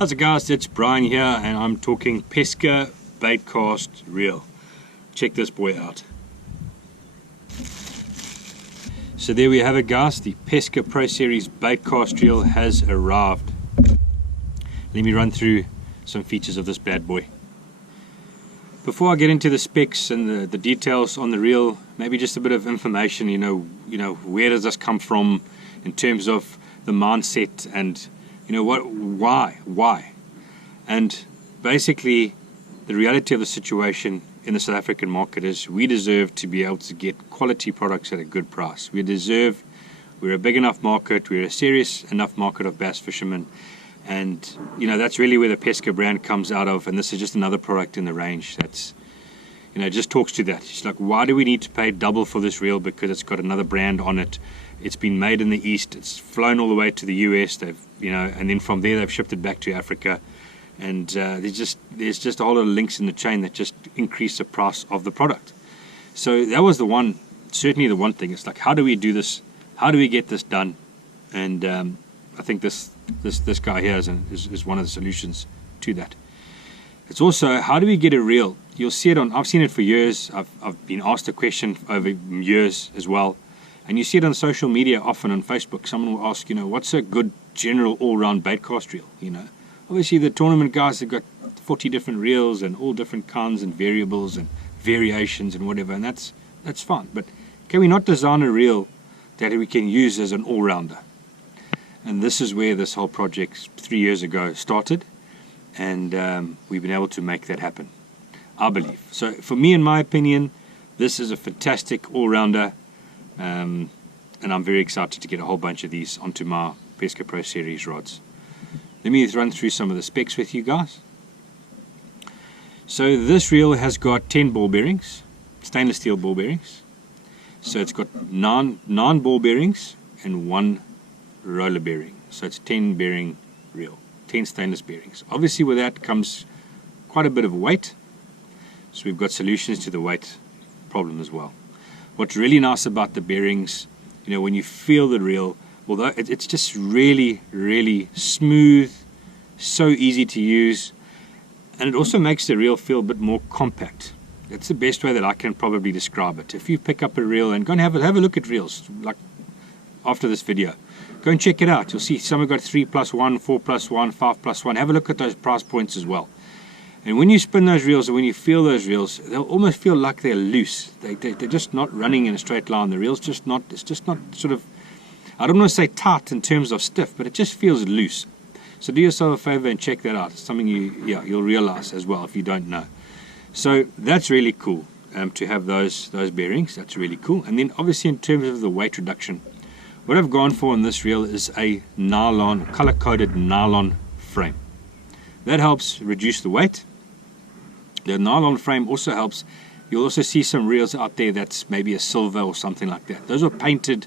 How's it guys, it's Brian here and I'm talking Pesca Baitcast reel. Check this boy out. So there we have it guys, the Pesca Pro Series Baitcast reel has arrived. Let me run through some features of this bad boy. Before I get into the specs and the details on the reel, maybe just a bit of information, you know, where does this come from in terms of the mindset and why? And basically, the reality of the situation in the South African market is we deserve to be able to get quality products at a good price. We're a big enough market, we're a serious enough market of bass fishermen, and that's really where the Pesca brand comes out of, and this is just another product in the range that's, just talks to that. It's like, why do we need to pay double for this reel? Because it's got another brand on it. It's been made in the East, it's flown all the way to the US, and then from there they've shipped it back to Africa, and there's just a whole lot of links in the chain that just increase the price of the product. So that was certainly the one thing. It's like, how do we do this? How do we get this done? And I think this guy here is one of the solutions to that. It's also, how do we get a reel? You'll see it I've seen it for years. I've been asked a question over years as well. And you see it on social media often, on Facebook. Someone will ask, what's a good general all-round baitcast reel? Obviously the tournament guys have got 40 different reels and all different kinds and variables and variations and whatever, and that's fine. But can we not design a reel that we can use as an all-rounder? And this is where this whole project 3 years ago started, and we've been able to make that happen, I believe. So for me, in my opinion, this is a fantastic all-rounder. And I'm very excited to get a whole bunch of these onto my Pesca Pro Series rods. Let me run through some of the specs with you guys. So this reel has got 10 ball bearings, stainless steel ball bearings. So it's got 9 ball bearings and 1 roller bearing. So it's 10 bearing reel, 10 stainless bearings. Obviously with that comes quite a bit of weight. So we've got solutions to the weight problem as well. What's really nice about the bearings, when you feel the reel, although it's just really, really smooth, so easy to use, and it also makes the reel feel a bit more compact. That's the best way that I can probably describe it. If you pick up a reel and go and have a look at reels, like after this video, go and check it out. You'll see some have got 3+1, 4+1, 5+1. Have a look at those price points as well. And when you spin those reels, or when you feel those reels, they'll almost feel like they're loose. They're just not running in a straight line. The reel's just not sort of, I don't want to say tight in terms of stiff, but it just feels loose. So do yourself a favor and check that out. It's something you'll realize as well if you don't know. So that's really cool to have those bearings. That's really cool. And then obviously in terms of the weight reduction, what I've gone for in this reel is a nylon, color-coded nylon frame. That helps reduce the weight. The nylon frame also helps. You'll also see some reels out there that's maybe a silver or something like that. Those are painted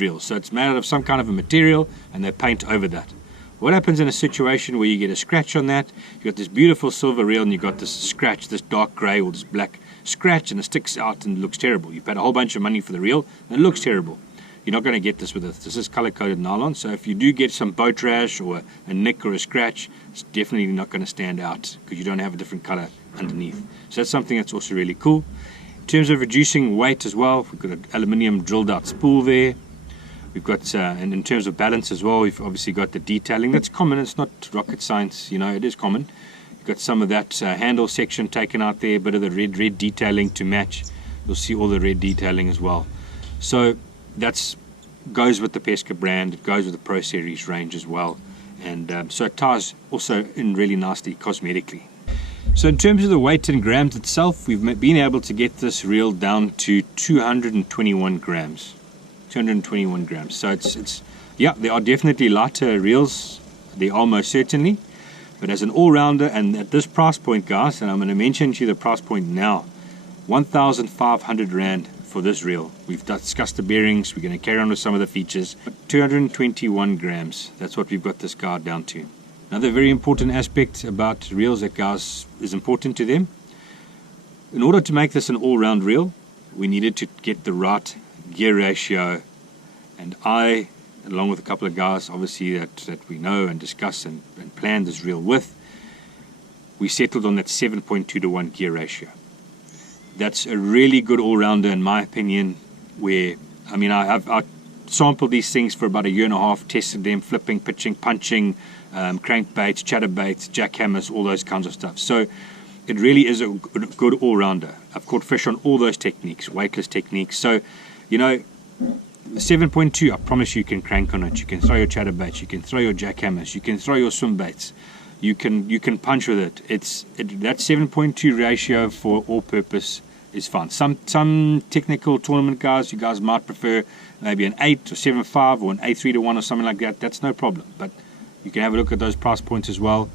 reels. So it's made out of some kind of a material and they paint over that. What happens in a situation where you get a scratch on that? You've got this beautiful silver reel and you've got this scratch, this dark gray or this black scratch, and it sticks out and looks terrible. You paid a whole bunch of money for the reel and it looks terrible. You're not going to get this with this. This is color-coded nylon, so if you do get some boat rash or a nick or a scratch, it's definitely not going to stand out because you don't have a different color underneath. So that's something that's also really cool. In terms of reducing weight as well, we've got an aluminium drilled out spool there. We've got, and in terms of balance as well, we've obviously got the detailing. That's common, it's not rocket science, it is common. You've got some of that handle section taken out there, a bit of the red detailing to match. You'll see all the red detailing as well. So that goes with the Pesca brand, it goes with the Pro Series range as well, and so it ties also in really nicely cosmetically. So in terms of the weight in grams itself, we've been able to get this reel down to 221 grams. 221 grams. So it's there are definitely lighter reels, there are most certainly, but as an all-rounder and at this price point guys, and I'm going to mention to you the price point now, 1,500 Rand for this reel. We've discussed the bearings, we're going to carry on with some of the features. 221 grams, that's what we've got this guy down to. Another very important aspect about reels that guys is important to them. In order to make this an all-round reel, we needed to get the right gear ratio, and I along with a couple of guys, obviously, that we know and discuss and plan this reel with, we settled on that 7.2 to 1 gear ratio. That's a really good all-rounder, in my opinion, where, I mean, I sampled these things for about a year and a half, tested them, flipping, pitching, punching, crankbaits, chatterbaits, jackhammers, all those kinds of stuff. So it really is a good all-rounder. I've caught fish on all those techniques, weightless techniques. So, you know, 7.2, I promise you can crank on it. You can throw your chatterbaits, you can throw your jackhammers, you can throw your swim baits, you can punch with it. That 7.2 ratio for all purpose is fun. Some technical tournament guys, you guys might prefer maybe an 8 or 7.5 or an 8.3 to 1 or something like that. That's no problem. But you can have a look at those price points as well,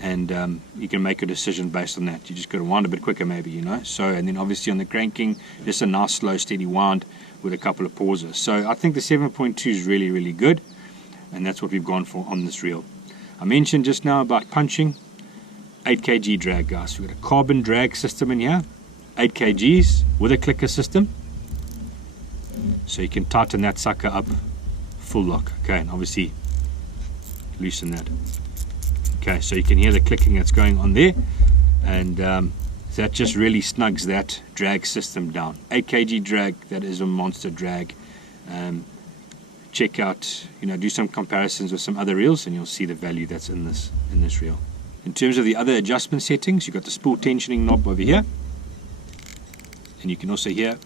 and you can make a decision based on that. You just got to wind a bit quicker maybe, you know. So, and then obviously on the cranking, just a nice slow steady wind with a couple of pauses. So I think the 7.2 is really, really good, and that's what we've gone for on this reel. I mentioned just now about punching, 8 kg drag, guys. We've got a carbon drag system in here, 8 kgs with a clicker system, so you can tighten that sucker up full lock. Okay, and obviously loosen that. Okay, so you can hear the clicking that's going on there, and that just really snugs that drag system down. 8 kg drag, that is a monster drag. Check out, you know, do some comparisons with some other reels, and you'll see the value that's in this reel. In terms of the other adjustment settings, you've got the spool tensioning knob over here, and you can also hear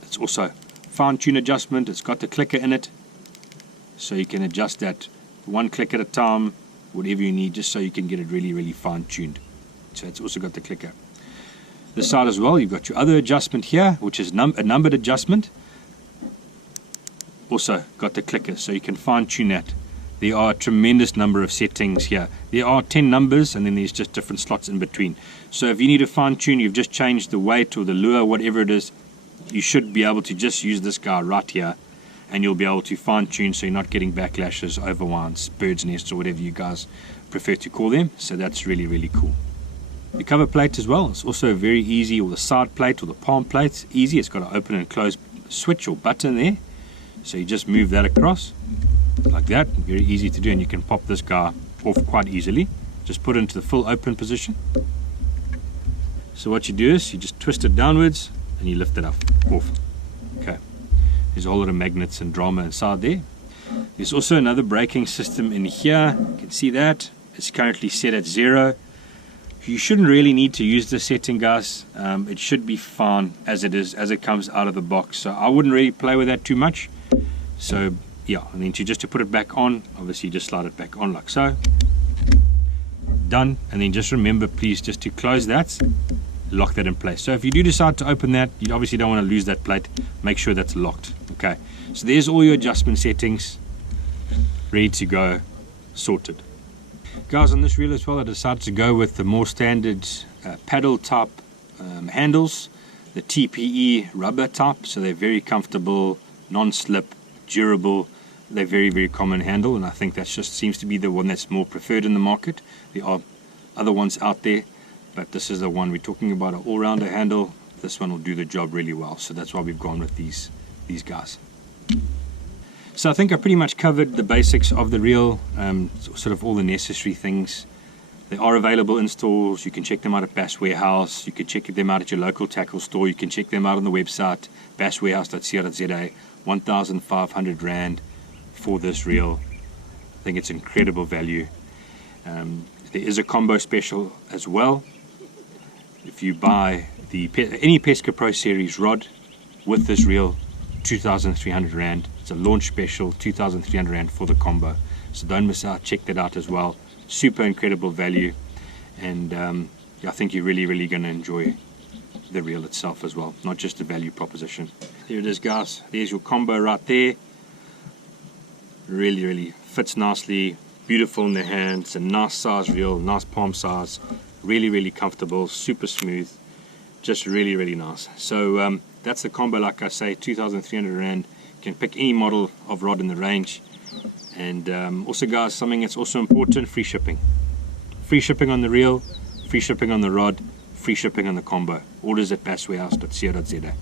it's also fine tune adjustment. It's got the clicker in it, so you can adjust that one click at a time, whatever you need, just so you can get it really, really fine tuned. So it's also got the clicker. This side as well, you've got your other adjustment here, which is a numbered adjustment. Also got the clicker, so you can fine tune that. There are a tremendous number of settings here. There are 10 numbers, and then there's just different slots in between. So if you need to fine tune, you've just changed the weight or the lure, whatever it is, you should be able to just use this guy right here, and you'll be able to fine tune so you're not getting backlashes, overwinds, bird's nests, or whatever you guys prefer to call them. So that's really, really cool. The cover plate as well, it's also very easy, or the side plate or the palm plate, it's easy. It's got an open and close switch or button there. So you just move that across like that, very easy to do, and you can pop this guy off quite easily. Just put it into the full open position. So what you do is you just twist it downwards and you lift it up off. Okay, there's a whole lot of magnets and drama inside there. There's also another braking system in here. You can see that it's currently set at 0. You shouldn't really need to use this setting, guys. It should be fine as it is, as it comes out of the box. So I wouldn't really play with that too much. So yeah, and then just to put it back on, obviously you just slide it back on like so. Done. And then just remember, please, just to close that, lock that in place. So if you do decide to open that, you obviously don't want to lose that plate. Make sure that's locked. Okay, so there's all your adjustment settings, ready to go, sorted. Guys, on this reel as well, I decided to go with the more standard paddle type handles, the TPE rubber type. So they're very comfortable, non-slip, durable. They're very, very common handle, and I think that just seems to be the one that's more preferred in the market. There are other ones out there, but this is the one we're talking about, an all-rounder handle. This one will do the job really well, so that's why we've gone with these guys. So I think I pretty much covered the basics of the reel, sort of all the necessary things. They are available in stores. You can check them out at Bass Warehouse. You can check them out at your local tackle store. You can check them out on the website, basswarehouse.co.za. 1,500 Rand for this reel. I think it's incredible value. There is a combo special as well. If you buy any Pesca Pro Series rod with this reel, 2,300 Rand. It's a launch special, 2,300 Rand for the combo. So don't miss out, check that out as well. Super incredible value, and I think you're really, really going to enjoy the reel itself as well, not just the value proposition. Here it is, guys. There's your combo right there. Really, really fits nicely, beautiful in the hand. It's a nice size reel, nice palm size, really, really comfortable, super smooth, just really, really nice. So that's the combo, like I say, 2,300 Rand. You can pick any model of rod in the range. And also, guys, something that's also important, free shipping. Free shipping on the reel, free shipping on the rod, free shipping on the combo. Orders at basswarehouse.co.za.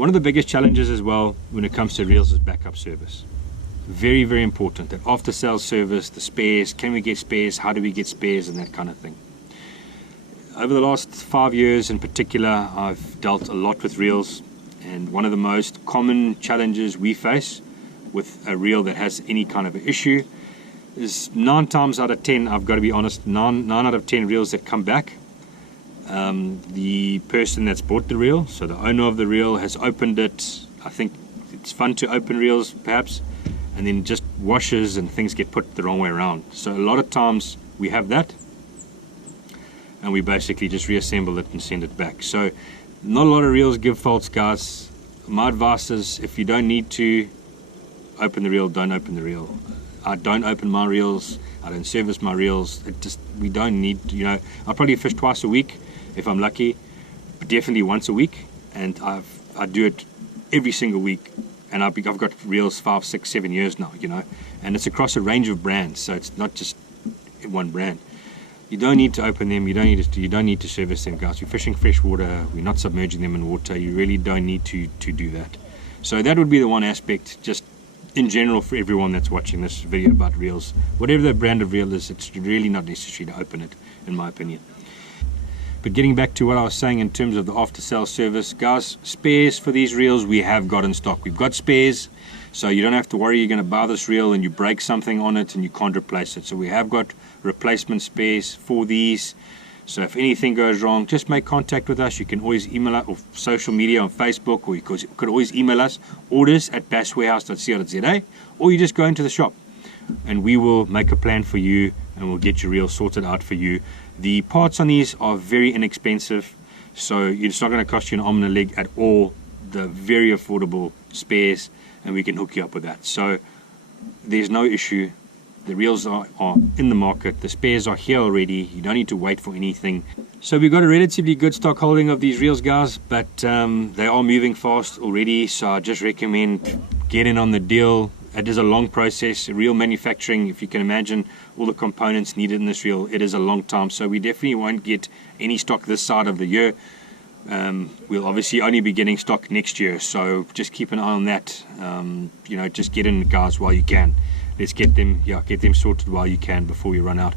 One of the biggest challenges as well when it comes to reels is backup service. Very, very important. That after sales service, the spares, can we get spares, how do we get spares, and that kind of thing. Over the last 5 years in particular, I've dealt a lot with reels, and one of the most common challenges we face with a reel that has any kind of issue is 9 times out of 10, I've got to be honest, 9 out of 10 reels that come back, the person that's bought the reel, so the owner of the reel, has opened it. I think it's fun to open reels perhaps, and then just washes and things get put the wrong way around. So a lot of times we have that, and we basically just reassemble it and send it back. So not a lot of reels give faults, guys. My advice is, if you don't need to open the reel, don't open the reel. I don't open my reels, I don't service my reels. We don't need to, I'll probably fish twice a week if I'm lucky, but definitely once a week, and I do it every single week, and I've got reels 5, 6, 7 years now, and it's across a range of brands, so it's not just one brand. You don't need to open them, you don't need to service them, guys. We're fishing fresh water, we're not submerging them in water. You really don't need to do that. So that would be the one aspect, just in general, for everyone that's watching this video about reels. Whatever the brand of reel is, it's really not necessary to open it, in my opinion. But getting back to what I was saying in terms of the after sales service, guys, spares for these reels we have got in stock. We've got spares, so you don't have to worry you're going to buy this reel and you break something on it and you can't replace it. So we have got replacement spares for these. So if anything goes wrong, just make contact with us. You can always email us, or social media on Facebook, or you could always email us, orders@basswarehouse.co.za, or you just go into the shop and we will make a plan for you and we'll get your reel sorted out for you. The parts on these are very inexpensive, so it's not going to cost you an arm and a leg at all. They're very affordable spares, and we can hook you up with that. So there's no issue. The reels are in the market, the spares are here already, you don't need to wait for anything. So we've got a relatively good stock holding of these reels, guys, but they are moving fast already, so I just recommend getting on the deal. It is a long process. Reel manufacturing, if you can imagine all the components needed in this reel, it is a long time, so we definitely won't get any stock this side of the year. We'll obviously only be getting stock next year, so just keep an eye on that. Just get in, guys, while you can. Let's get them sorted while you can before we run out.